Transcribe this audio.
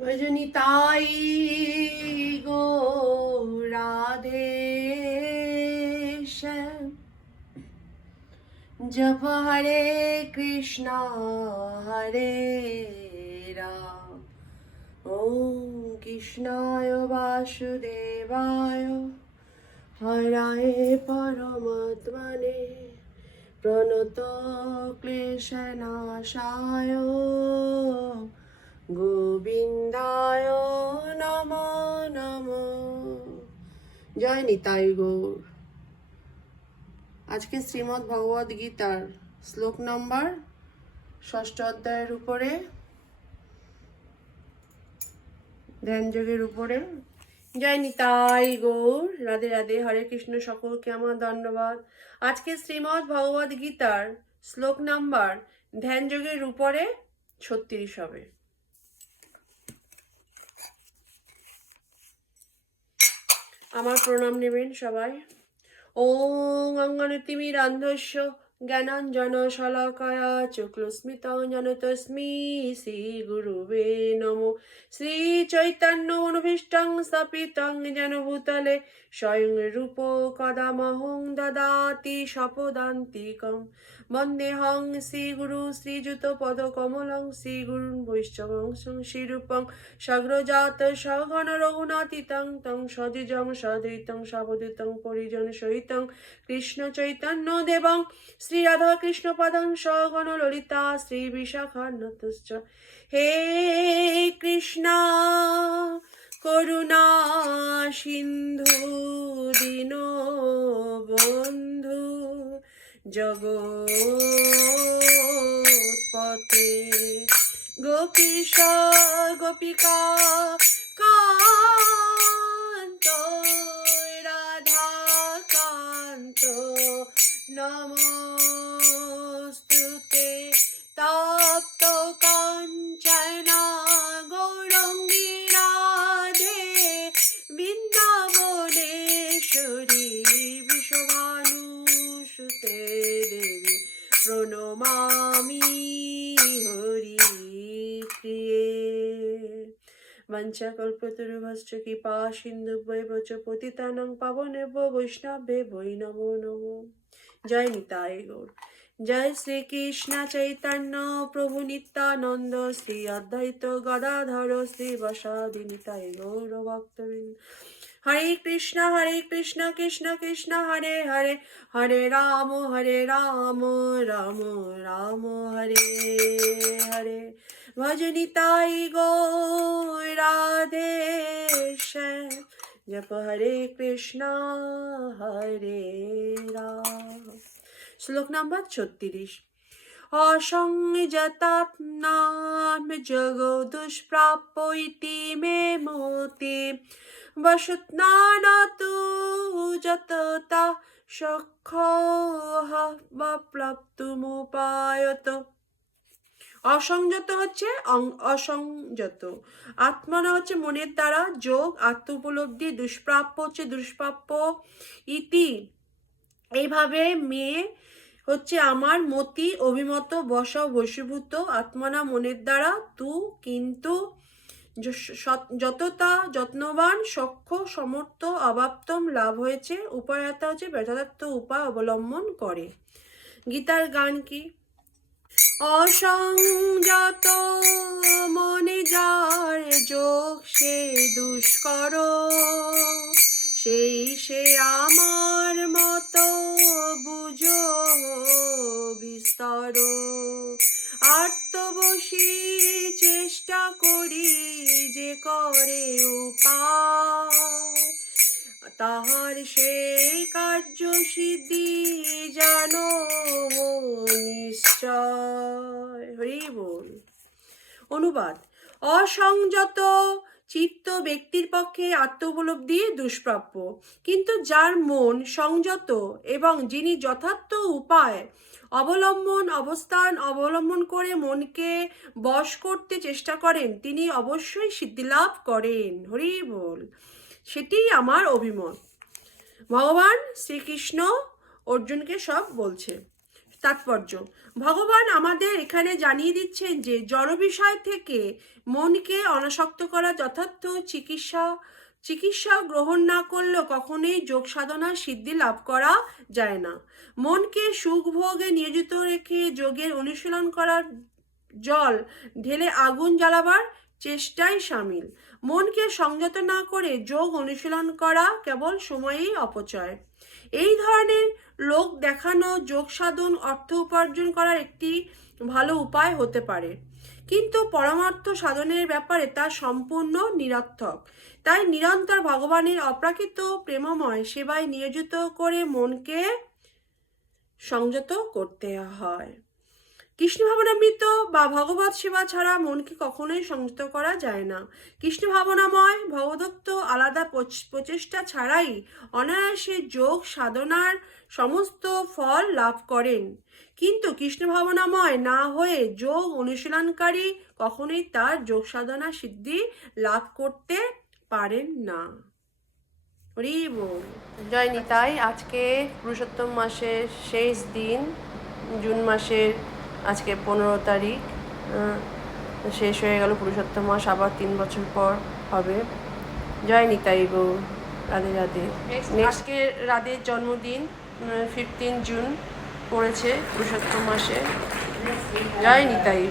ভজনিতাই গো রাধে শ্যাম জপ হরে কৃষ্ণ হরে রাম ওম কৃষ্ণায় বাসুদেবায় হরায় পরমাত্মনে প্রণত ক্লেশনাশায় গোবিন্দায় নমো নমো। জয় নিতাই গৌর। আজকে শ্রীমদ্ ভগবদ গীতার শ্লোক নম্বর 6ষ্ঠ অধ্যায়ের উপরে ধ্যান যোগের উপরে। জয় নিতাই গৌর। রাধে রাধে। হরে কৃষ্ণ। সকলকে আমার ধন্যবাদ। আজকে শ্রীমদ্ ভগবদ গীতার শ্লোক নাম্বার ধ্যান যোগের উপরে 36 হবে। আমার প্রণাম নেবেন সবাই। ওং অঙ্গনতিমিরান্ধস্য জ্ঞানাঞ্জন শলাকায়া চক্ষুস্মিতাঞ্জন তস্मै শ্রী গুরুবে নমো। শ্রী চৈতন্য অনুভীষ্টং স্থাপিতং যেন ভূতলে স্বয়ং রূপ কদামহং দদাতি স্বপদান্তিকং। বন্দেহং শ্রীগুরু শ্রীযুত পদকমলং শ্রীগুরুন বৈষ্ণবংশং শ্রীরূপং সগ্রজাত সঘন রঘুনাথিতং তং সজিজং সদ্বৈতং সাবধূতং পরিজন সহিতং কৃষ্ণ চৈতন্য দেবং শ্রী রাধা কৃষ্ণ পদং সগণ ললিতা শ্রী বিশাখান্বিতশ্চ। হে কৃষ্ণা করুণা সিন্ধু দীনবন্ধু জগৎপতে গোপীশ গোপিকা কান্ত রাধা কান্ত নমস্তুতে। তপ্ত কাঞ্চন গৌরাঙ্গী রাধে বৃন্দাবনেশ্বরী বিশ্বভানুসুতে দেবী প্রণমামি হরি প্রিয়ে। বঞ্চকল্পতরুভশ্চ কৃপা সিন্ধুভ্যৈব চ পতিতানাং পাবনেভ্যো বৈষ্ণবেভ্যো নমো নমো। জয় নিতাই গৌর। জয় শ্রী কৃষ্ণ চৈতন্য প্রভু নিত্যানন্দ শ্রী অদ্বৈত গদাধর শ্রী বসাদি নিতাই গৌর ভক্তবৃন্দ। হরে কৃষ্ণ কৃষ্ণ কৃষ্ণ হরে হরে হরে রাম রাম রাম হরে হরে। ভজ নিতাই গৌর রাধে শ্যাম জপ হরে কৃষ্ণ হরে রাম। শ্লোক নাম্বার 36। অসংযতাত্মনাম জগো দুষ্প্রাপ্য ইতি মে মতি বসুত্নানাতু যততা সখ্যঃ প্রাপ্তুমুপায়ত। অসংযত হচ্ছে অসংযত, আত্মনা হচ্ছে মনের দ্বারা, যোগ আত্ম উপলব্ধি, দুষ্প্রাপ্য হচ্ছে দুষ্প্রাপ্য, ইতি এইভাবে মেয়ে হচ্ছে আমার মতি অভিমত বশ বশীভূত, আত্মনা মনের দ্বারা, তু কিন্তু যতটা যত্নবান সক্ষ সমর্থ অবাপ্তম লাভ হয়েছে, উপায়তা হচ্ছে যথার্থ উপায় অবলম্বন করে। গীতার গান কি? অসংযত মনে যার যোগ সে দুষ্কর, সেই সে আমার মতো বুঝো বিস্তর। আত্মবশী চেষ্টা করি যে করে উপায়, তাহার সেই কার্য সিদ্ধি জানো নিশ্চয়। হরি বল। অনুবাদ: অসংযত চিত্ত ব্যক্তির পক্ষে আত্ম উপলব্ধি দুষ্প্রাপ্য, কিন্তু যার মন সংযত এবং যিনি যথার্থ উপায় অবস্থান অবলম্বন করে মনকে বশ করতে চেষ্টা করেন, তিনি অবশ্যই সিদ্ধিলাভ করেন। হরি বল। সেটি আমার অভিমত। ভগবান শ্রীকৃষ্ণ অর্জুনকে সব বলছে। তাৎপর্য, ভগবান আমাদের এখানে জানিয়ে দিচ্ছেন যে জড় বিষয় থেকে মনকে অনাসক্ত করা যথার্থ চিকিৎসা গ্রহণ না করলেও কখনোই যোগ সাধনার সিদ্ধি লাভ করা যায় না। মনকে সুখ ভোগে নিয়োজিত রেখে যোগের অনুশীলন করার জল ঢেলে আগুন জ্বালাবার চেষ্টাই সামিল। মনকে সংযত না করে যোগ অনুশীলন করা কেবল সময়েই অপচয়। এই ধরনের লোক দেখানো যোগ সাধন অর্থ উপার্জন করার একটি ভালো উপায় হতে পারে, কিন্তু পরমার্থ সাধনের ব্যাপারে তা সম্পূর্ণ নিরর্থক। তাই নিরন্তর ভগবানের অপ্রাকৃত প্রেমময় সেবায় নিয়োজিত করে মনকে সংযত করতে হয়। কৃষ্ণ ভাবনামৃত বা ভগবত সেবা ছাড়া মনকে কখনোই সংযত করা যায় না। কৃষ্ণ ভাবনাময় ভগবদত্ত আলাদা প্রচেষ্টা ছাড়াই অনায়াসে যোগ সাধনার সমস্ত ফল লাভ করেন, কিন্তু কৃষ্ণ ভাবনাময় না হয়ে যোগ অনুশীলনকারী কখনোই তার যোগ সাধনা সিদ্ধি লাভ করতে পারেন না। হরি বল। জয় নিতাই। আজকে পুরুষোত্তম মাসের শেষ দিন, জুন মাসের আজকে 15 তারিখ, শেষ হয়ে গেল পুরুষোত্তম মাস, আবার 3 বছর পর হবে। জয় নিতাই গৌর, রাধে রাধে। আজকে রাধের জন্মদিন 15 জুন পড়েছে পুরুষোত্তম মাসে। জয় নিতাই।